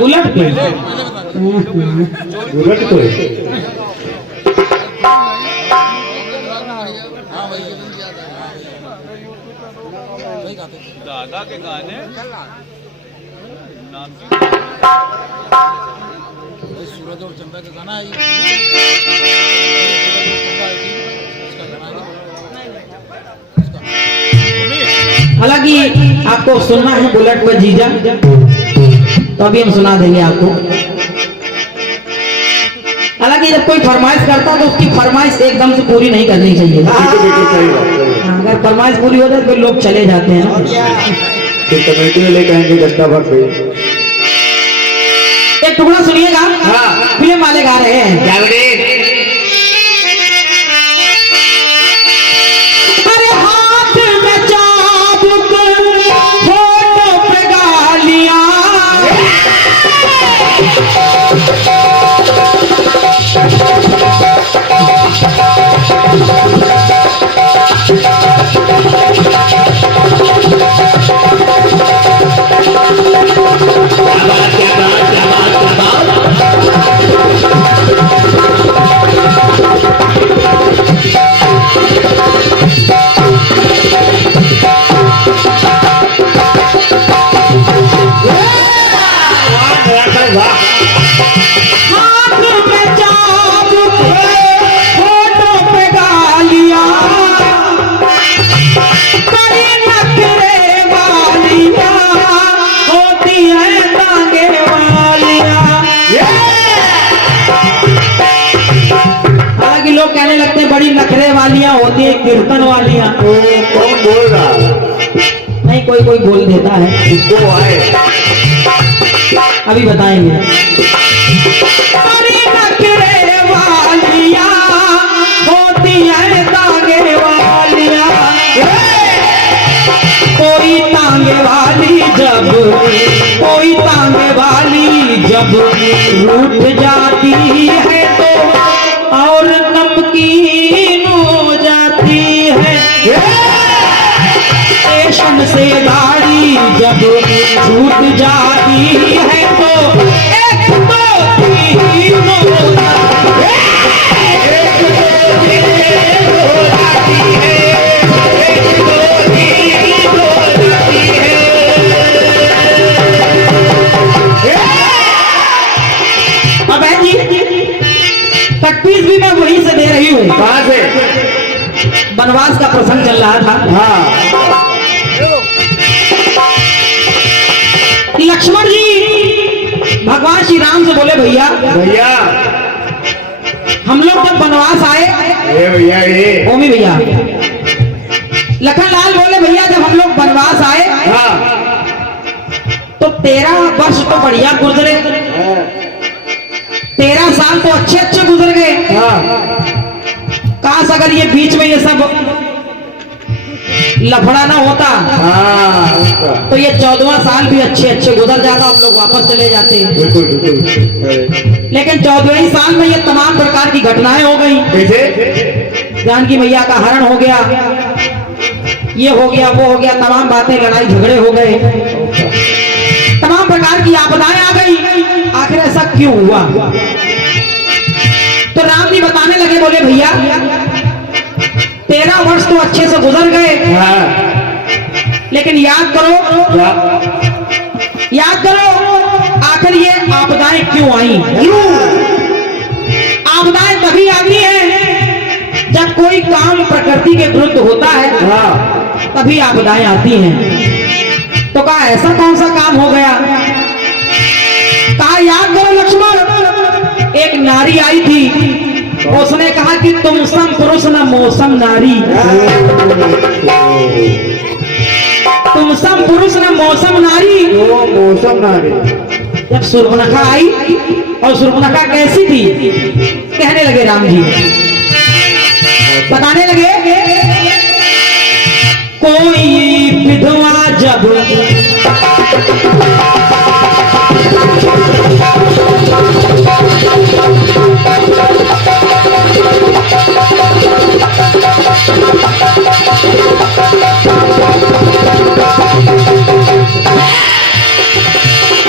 Bullet पे bullet पे दादा के गाने नाम सूरज और चंदा का गाना है। हालांकि आपको सुनना है बुलेट पे जीजा, तो अभी हम सुना देंगे आपको। हालांकि जब कोई फरमाइश करता है तो उसकी फरमाइश एकदम से पूरी नहीं करनी चाहिए। अगर फरमाइश पूरी हो जाए तो लोग चले जाते हैं ना। फिर कमेटी में लेकर आएंगे घंटा भर पे। एक टुकड़ा सुनिएगा। फिल्म वाले गा रहे हैं। अरे हाथ में चाबुक होठों पे गालियां, हाथ में चाबुक होठों पे गालियां, बड़ी नखरे वालियां होती हैं टांगे वालियां। हालांकि लोग कहने लगते हैं बड़ी नखरे वालियां होती है कीर्तन वालियां। कौन बोल रहा? नहीं, कोई कोई बोल देता है। किसको आए? अभी बताएंगे। बड़ी नखरे वालियां होती हैं टांगे वालियां, कोई टांगे वाली जब, कोई टांगे वाली जब रूठ जाती है तो और नमकीन हो जाती है। स्टेशन से गाड़ी जब छूट जाती है तो एक दो तीन हो जाती है, एक दो तीन हो जाती है, एक दो तीन हो जाती है। अब है जी, तकबीर भी मैं वहीं से दे रही हूँ। कहाँ से? वनवास का प्रसंग चल रहा था। हाँ। लक्ष्मण जी भगवान श्री राम से बोले, भैया भैया हम लोग जब वनवास आए, ये भैया ये ओमी भैया, लखनलाल बोले, भैया जब हम लोग वनवास आए हाँ। तो 13 वर्ष तो बढ़िया गुजरे, 13 साल तो अच्छे अच्छे गुजर गए। हाँ। काश अगर ये बीच में ये सब लफड़ा ना होता हाँ, तो ये 14वां साल भी अच्छे अच्छे गुजर जाता, हम लोग वापस चले जाते। बिल्कुल बिल्कुल। लेकिन 14वें साल में ये तमाम प्रकार की घटनाएं हो गई। कैसे? जानकी मैया का हरण हो गया, ये हो गया, वो हो गया, तमाम बातें, लड़ाई झगड़े हो गए, तमाम प्रकार की आपदाएं आ गई। आखिर ऐसा क्यों हुआ? तो राम जी बताने लगे, बोले भैया 13 वर्ष तो अच्छे से गुजर गए, हाँ। लेकिन याद करो, याद करो आखिर ये आपदाएं क्यों आई? आपदाएं तभी आती हैं जब कोई काम प्रकृति के विरुद्ध होता है, हाँ। तभी आपदाएं आती हैं। तो कहा ऐसा कौन सा काम हो गया? कहा याद करो लक्ष्मण, एक नारी आई थी, उसने कहा कि तुम सम पुरुष न मौसम नारी, तुम सम पुरुष न मौसम नारी। वो मौसम नारी। जब सूर्पनखा आई, और सूर्पनखा कैसी थी? कहने लगे राम जी, बताने लगे, कोई विधवा जब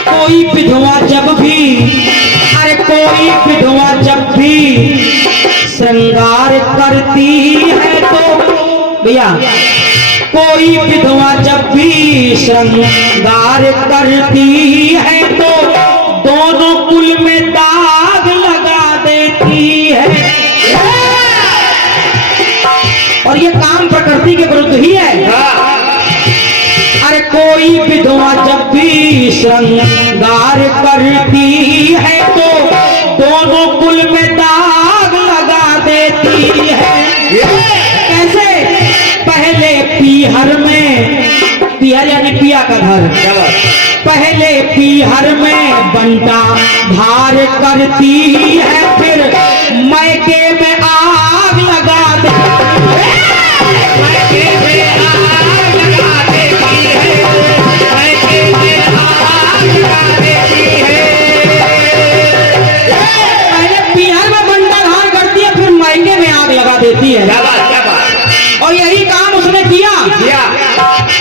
कोई विधवा जब श्रृंगार करती है तो भैया कोई विधवा जब भी श्रृंगार करती है तो दोनों कुल में दाग लगा देती है। और ये काम प्रकृति के विरुद्ध ही है। अरे कोई विधवा जब भी श्रृंगार करती है तो दोनों कुल में दाग लगा देती है। कैसे? पहले पीहर में, पीहर यानी पिया का घर, पहले पीहर में बंटा भार करती है, फिर मैके में आग लगा देती है। मैके में आग लगा देती है, मैके में आग लगा देती है। पहले पीहर में बंटा भार करती है, फिर मैके में आग लगा देती है। और यही काम उसने किया।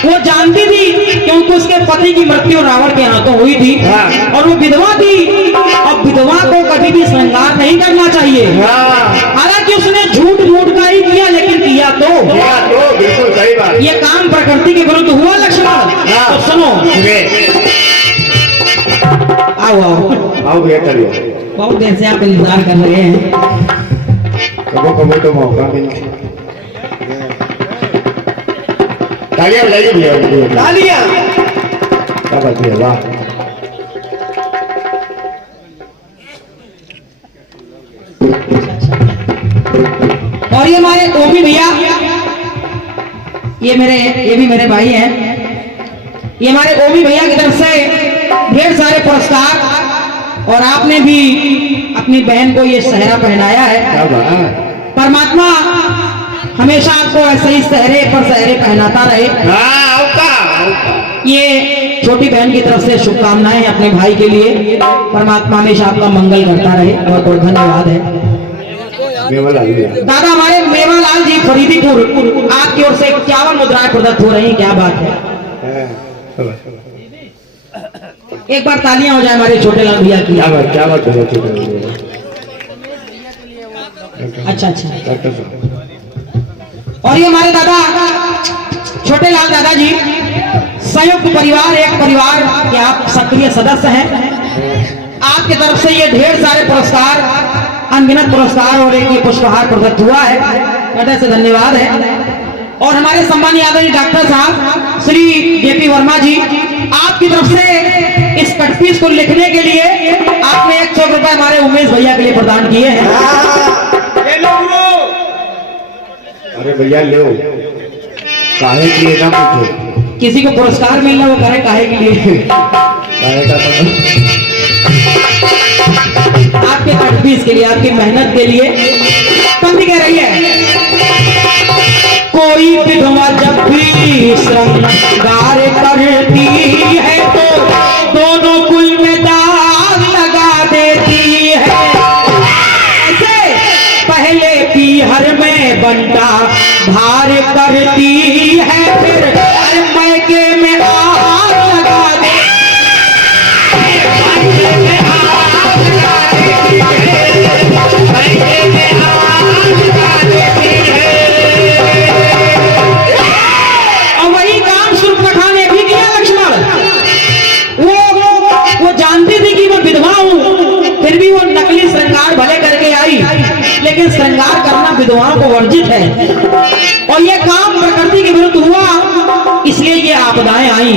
वो जानती थी क्योंकि उसके पति की मृत्यु रावण के हाथों हुई थी और वो विधवा थी। और विधवा को कभी भी श्रृंगार नहीं करना चाहिए। हालांकि उसने झूठ मूठ का ही किया, लेकिन किया तो बिल्कुल सही बात। ये काम प्रकृति के विरुद्ध हुआ लक्ष्मण। तो सुनो, आओ आओ आओ भैया चलिए। बहुत देर से आप इंतजार कर रहे हैं। कबो कबो तो मौका मिले। तालियां बजाइए भैया। तालियां। क्या बात है, वाह। और ये हमारे ओमी भैया, ये भी मेरे भाई हैं। ये हमारे ओमी भैया की तरफ से ढेर सारे पुरस्कार, और आपने भी अपनी बहन को ये सहरा पहनाया है। क्या बात। परमात्मा हमेशा आपको ऐसे ही सहरे पर सहरे पहनाता रहे। ये छोटी बहन की तरफ से शुभकामनाएं अपने भाई के लिए। परमात्मा हमेशा आपका मंगल करता रहे। बहुत बहुत धन्यवाद है। दादा हमारे मेवालाल जी फरीदीपुर, आपकी ओर से 51 मुद्राएं प्रदत्त हो रही हैं। क्या बात है। एक बार तालियां हो जाए हमारे छोटे लाल भैया की। क्या बात है। अच्छा अच्छा। और ये हमारे दादा छोटे लाल दादाजी संयुक्त परिवार, एक परिवार के आप सक्रिय सदस्य हैं। आपकी तरफ से ये ढेर सारे पुरस्कार, अनगिनत पुरस्कार और एक ये पुष्पहार प्रदत्त हुआ है। हृदय से धन्यवाद है। और हमारे सम्मानीय आदरणीय डॉक्टर साहब श्री जेपी वर्मा जी, आपकी तरफ से इस कटपीस को लिखने के लिए आपने 100 रुपए हमारे उमेश भैया के लिए प्रदान किए हैं। अरे भैया लो, काहे के लिए ना पूछो। किसी को पुरस्कार मिलना, वो करे काहे के लिए। काहे का तो आपके कटपीस के लिए, आपकी मेहनत के लिए। पंक्ति कह रही है, कोई विधवा जब भी श्रृंगार करती है तो दोनों कुल में दाग लगा देती है। ऐसे पहले पीहर में बंटा भार करती है, फिर मैके में आग लगा देती है। और वही काम सूर्पनखा ने भी किया लक्ष्मण। वो जानती थी कि मैं विधवा हूं, फिर भी वो नकली श्रृंगार भले करके आई, लेकिन श्रृंगार करना विधवाओं को वर्जित है। और ये काम प्रकृति के विरुद्ध हुआ, इसलिए ये आपदाएं आई।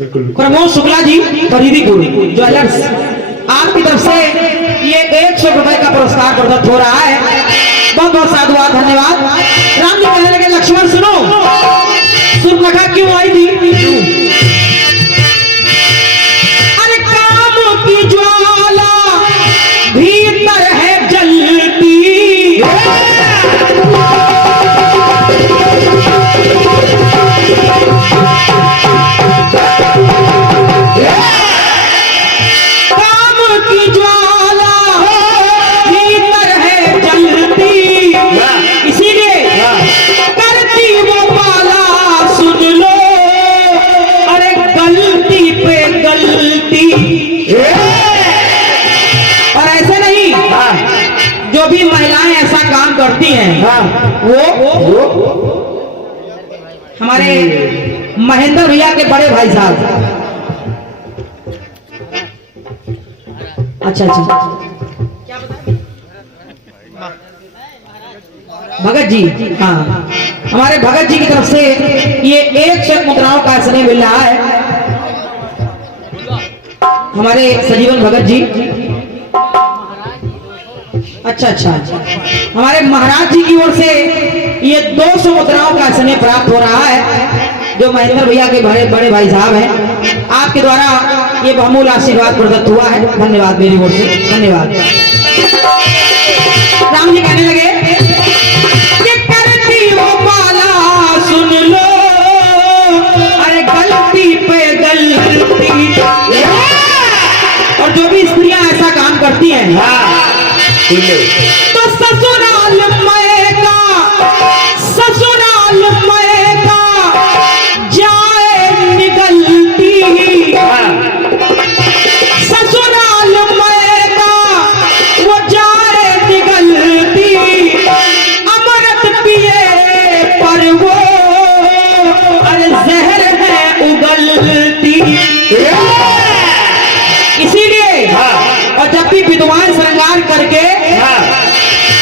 प्रमोद शुक्ला जी फरीदीपुर ज्वेलर्स, आपकी तरफ से ये 100 रुपए का पुरस्कार प्रदत्त हो रहा है। बहुत बहुत साधुवाद, धन्यवाद। राम जी कहने लगे, लक्ष्मण सुनो, सूर्पनखा क्यों आई थी? अरे काम की ज्वाला भीतर है जलती, काम की ज्वाला भीतर है जलती, इसीलिए जो भी महिलाएं ऐसा काम करती हैं हाँ वो हमारे महेंद्र भैया के बड़े भाई साहब। अच्छा भगत जी, हाँ हमारे भगत जी की तरफ से ये 100 मुद्राओं का स्नेह मिल रहा है। हमारे सजीवन भगत जी, अच्छा हमारे महाराज जी की ओर से ये 200 मुद्राओं का स्नेह प्राप्त हो रहा है, जो महेंद्र भैया के बड़े भाई साहब हैं। आपके द्वारा ये बहुमूल्य आशीर्वाद प्रदत्त हुआ है। धन्यवाद मेरी ओर से, धन्यवाद। राम जी कहने लगे कि करती वो माला सुन लो, अरे गलती पे गलती। और जो भी स्त्रियां ऐसा काम करती हैं तो ससुराल में का जाए निगलती, ससुराल में का वो जाए निगलती, अमृत पिए पर वो अरे जहर है उगलती। इसीलिए और जब भी विद्वान श्रृंगार करके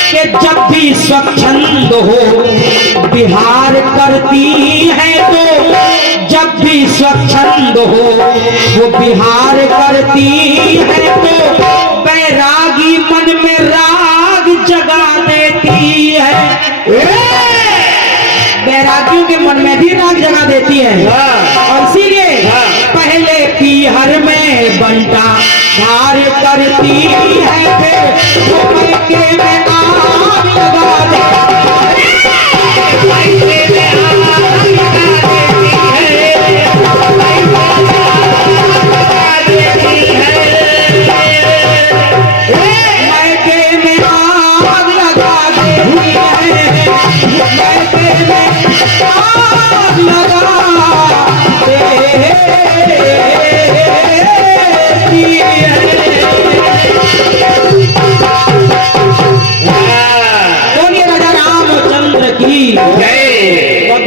कि जब भी स्वच्छंद हो विहार करती है, तो जब भी स्वच्छंद हो वो विहार करती है, तो बैरागी मन में राग जगा देती है। बैरागियों के मन में भी राग जगा देती है। और इसीलिए पहले पीहर में बंटा धार करती है, फिर वो पैके में आग लगा देती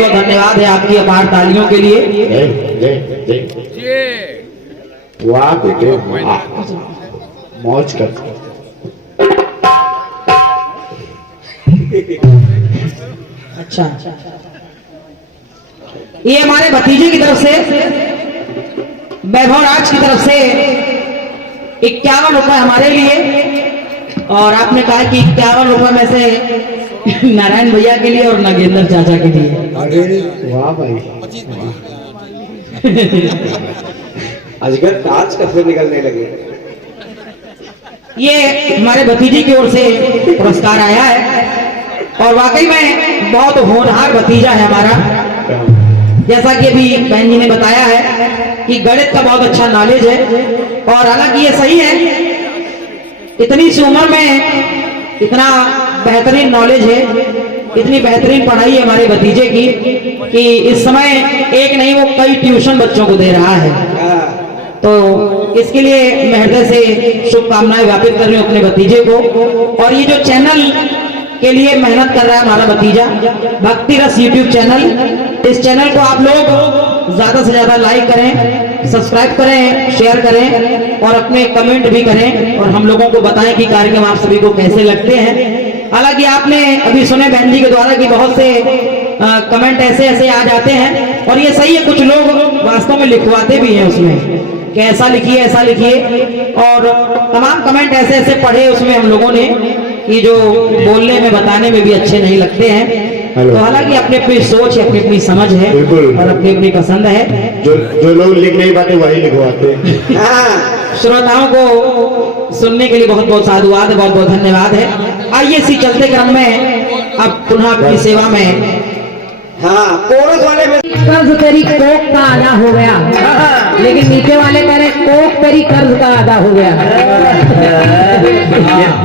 धन्यवाद है आपकी अपार तालियों के लिए। वाह बेटे वाह, मौज कर। अच्छा ये हमारे भतीजे की तरफ से, वैभव राज की तरफ से 51 रुपए हमारे लिए, और आपने कहा कि 51 रुपए में से नारायण भैया के लिए और नागेंद्र चाचा के लिए। वाह भाई, अजगर ताज कैसे निकलने लगे। ये हमारे भतीजे की ओर से पुरस्कार आया है, और वाकई में बहुत होनहार भतीजा है हमारा। जैसा कि अभी बहन जी ने बताया है कि गणित का बहुत अच्छा नॉलेज है, और हालांकि ये सही है, इतनी सी उम्र में इतना बेहतरीन नॉलेज है, इतनी बेहतरीन पढ़ाई है हमारे भतीजे की कि इस समय एक नहीं वो कई ट्यूशन बच्चों को दे रहा है। तो इसके लिए मैं हृदय से शुभकामनाएं ज्ञापित कर रही हूँ अपने भतीजे को। और ये जो चैनल के लिए मेहनत कर रहा है हमारा भतीजा, भक्ति रस यूट्यूब चैनल, इस चैनल को आप लोग ज्यादा से ज्यादा लाइक करें, सब्सक्राइब करें, शेयर करें और अपने कमेंट भी करें, और हम लोगों को बताएं कि कार्यक्रम आप सभी को कैसे लगते हैं। हालांकि आपने अभी सुने बहन जी के द्वारा कि बहुत से कमेंट ऐसे ऐसे आ जाते हैं, और ये सही है, कुछ लोग वास्तव में लिखवाते भी हैं उसमें कि ऐसा लिखिए ऐसा लिखिए, और तमाम कमेंट ऐसे ऐसे पढ़े उसमें हम लोगों ने कि जो बोलने में बताने में भी अच्छे नहीं लगते हैं। तो हालांकि अपनी अपनी सोच है, अपनी अपनी समझ है और अपनी अपनी पसंद है। जो लोग लिख नहीं पाते वही लिखवाते। श्रोताओं को सुनने के लिए बहुत बहुत साधुवाद, बहुत बहुत धन्यवाद है। आइए इसी चलते क्रम में अब पुनः आपकी सेवा में, हाँ कोरस वाले में कर्ज तेरी कोक का आधा हो गया, लेकिन नीचे वाले कह रहे कोक तेरी कर्ज का आधा हो गया।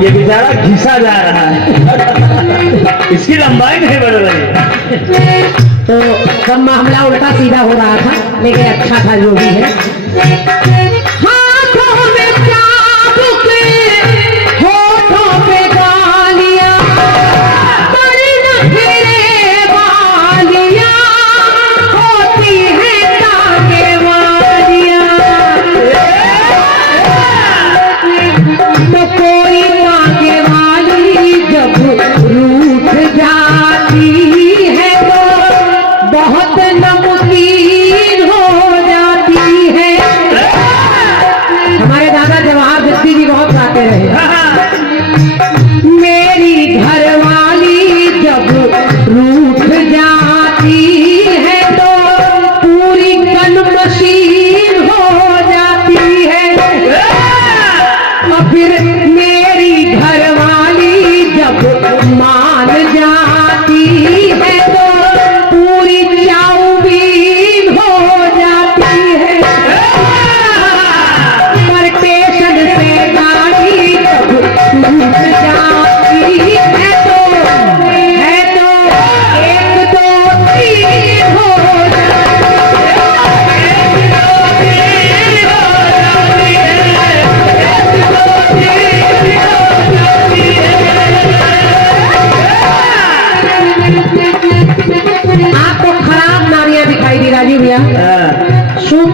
ये बेचारा घिसा जा रहा है, इसकी लंबाई नहीं बढ़ रही। तो सब मामला उल्टा सीधा हो रहा था, लेकिन अच्छा था जो भी है। हाथों में चाबुक, होठों पे गाली,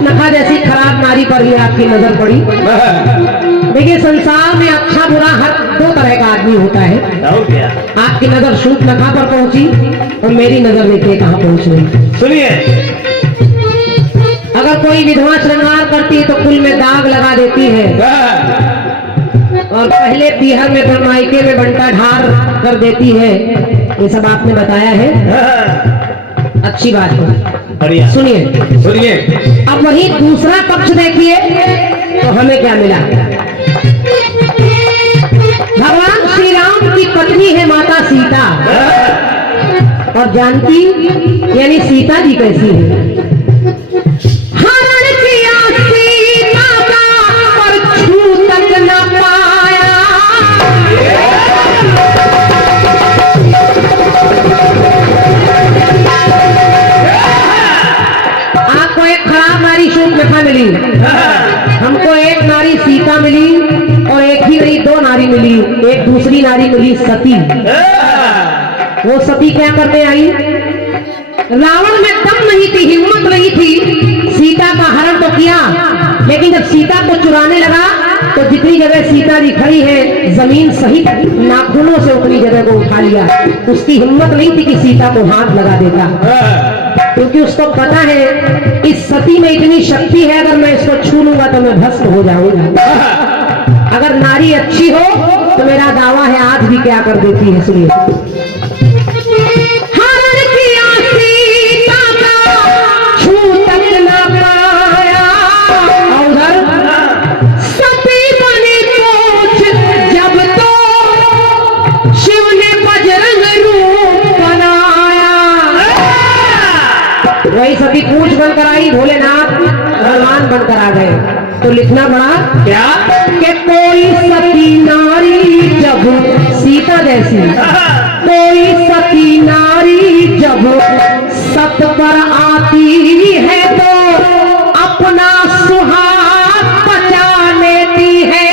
शूर्पणखा जैसी खराब नारी पर भी आपकी नजर पड़ी। देखिए संसार में अच्छा बुरा हर दो तरह का आदमी होता है। और क्या? आपकी नजर शूर्पणखा पर पहुंची और मेरी नजर देखिए कहाँ पहुंच गई। सुनिए, अगर कोई विधवा श्रृंगार करती है तो कुल में दाग लगा देती है, और पहले पीहर में फिर मायके में बंटा ढार कर देती है। ये सब आपने बताया है, अच्छी बात है। बढ़िया। सुनिए अब वही दूसरा पक्ष देखिए तो हमें क्या मिला। भगवान श्री राम की पत्नी है माता सीता, और जानकी यानी सीता जी कैसी है। हरण किया सीता का पर छू तक न पाया, आपको एक खराब नारी शूर्पणखा मिली, हमको एक नारी सीता मिली, और एक ही नहीं दो नारी मिली। एक दूसरी नारी मिली सती। वो सती क्या करने आई? रावण में दम नहीं थी, हिम्मत नहीं थी, सीता का हरण तो किया, लेकिन जब सीता को चुराने लगा तो जितनी जगह सीता जी खड़ी है जमीन सहित नाखूनों से उतनी जगह को उठा लिया। उसकी हिम्मत नहीं थी कि सीता को हाथ लगा देगा, क्योंकि उसको पता है इस सती में इतनी शक्ति है, अगर मैं इसको छू लूंगा तो मैं भस्म हो जाऊंगा। अगर नारी अच्छी हो तो मेरा दावा है आज भी क्या कर देती है। सुनिए, हरण किया सीता का छू तक न पाया, और उधर सती बनी पूछ जब तो शिव ने बजरंग रूप बनाया। वही सती पूछ बनकर आई, भोलेनाथ भगवान बनकर आ गए। तो लिखना पड़ा क्या कि कोई सती नारी जब सीता जैसी, कोई सती नारी जब सत पर आती है तो अपना सुहाग बचा लेती है।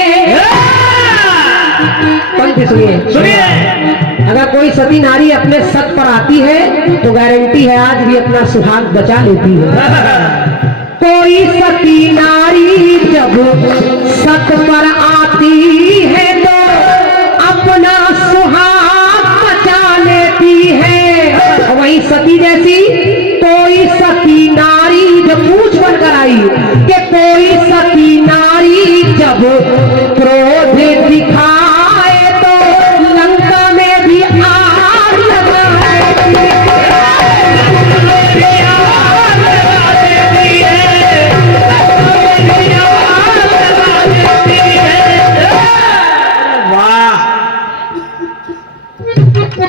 पंक्ति सुनिए, अगर कोई सती नारी अपने सत पर आती है तो गारंटी है आज भी अपना सुहाग बचा लेती है। कोई सती नारी जब सत पर आती है तो अपना सुहाग बचा लेती है। वही सती जैसी कोई सती नारी जब पूछ बनकर आई कि कोई सती नारी जब क्रोध दिखाए तो लंका में भी आग लगा देती है।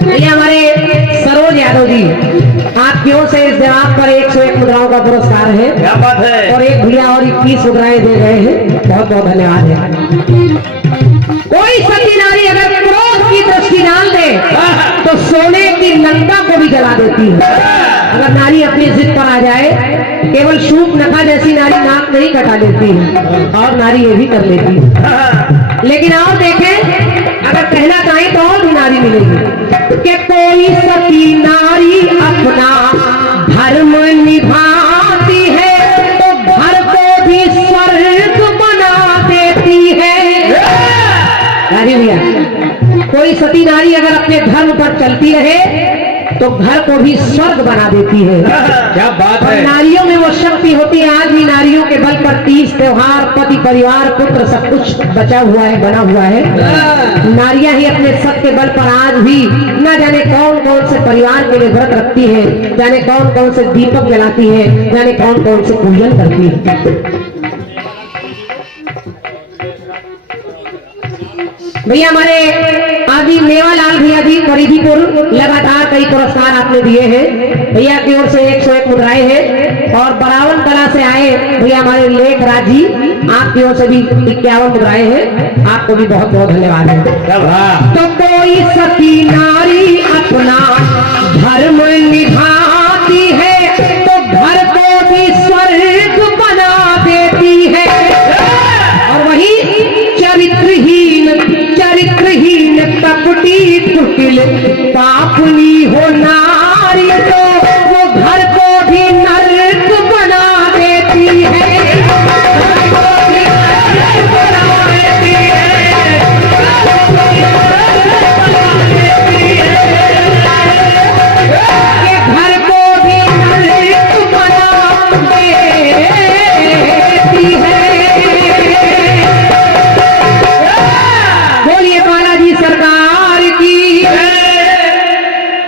भैया हमारे सरोज यादव जी आपकी ओर से इस जवाब पर 101 मुद्राओं का पुरस्कार है। क्या बात है? और एक भैया और 21 मुद्राएं दे रहे हैं, बहुत बहुत धन्यवाद है। कोई सती नारी अगर क्रोध की दृष्टि डाल दे तो सोने की लंका को भी जला देती है। अगर नारी अपनी जिद पर आ जाए, केवल शूर्पणखा जैसी नारी नाक नहीं कटा लेती है, और नारी ये भी कर लेती है। लेकिन और देखें, अगर कहना चाहे तो और भी नारी मिलेगी कि कोई सती नारी अपना धर्म निभाती है तो घर को भी स्वर्ग बना देती है। भैया कोई सती नारी अगर अपने धर्म पर चलती रहे तो घर को भी स्वर्ग बना देती है। क्या बात और है? नारियों में वो शक्ति होती है, आज भी नारियों के बल पर तीज त्योहार पति परिवार पुत्र सब कुछ बचा हुआ है, बना हुआ है। नारियां ही अपने सत के बल पर आज भी न जाने कौन कौन से परिवार के लिए व्रत रखती है, जाने कौन कौन से दीपक जलाती है, जाने कौन कौन से पूजन करती है। भैया हमारे आदि मेवालाल भैया जी करीबीपुर लगातार कई पुरस्कार आपने दिए हैं। भैया की ओर से 101 मुद्राएं हैं। और बरावन कला से आए भैया हमारे लेख राज जी आपकी ओर से भी 51 मुद्राएं हैं। आपको भी बहुत बहुत धन्यवाद है। तो कोई सती नारी अपना धर्म निभाती है तो घर को भी स्वर्ग बना देती है। और वही चरित्रहीन कपटी कुटिल पापनी हो नारी तो वो घर को भी नरक बना देती है।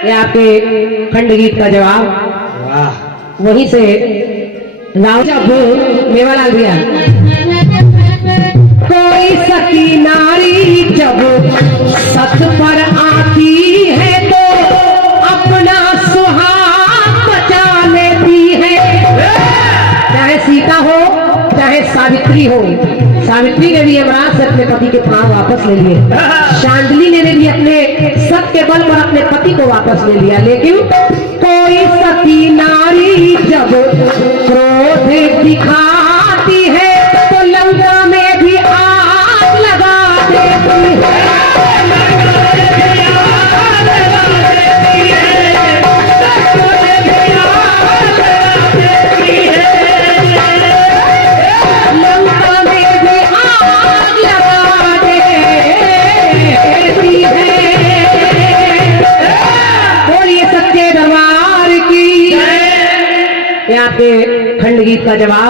ये आपके खंड गीत का जवाब। वाह वहीं से राव जब मेवालाल भैया कोई सती नारी जब सत पर आती है तो अपना सुहाग बचा लेती है। चाहे सीता हो चाहे सावित्री हो, सावित्री ने भी यमराज से अपने पति के प्राण वापस ले लिए, शांडिली ने भी अपने सत के बल पर अपने पति को वापस ले लिया। लेकिन कोई सती नारी जब क्रोध दिखाती है तो लंका में भी आग लगा देती है। लंका में भी आग लगा देती है। बोलिए सच्चे दरबार की। ये आपके खंड गीत का जवाब।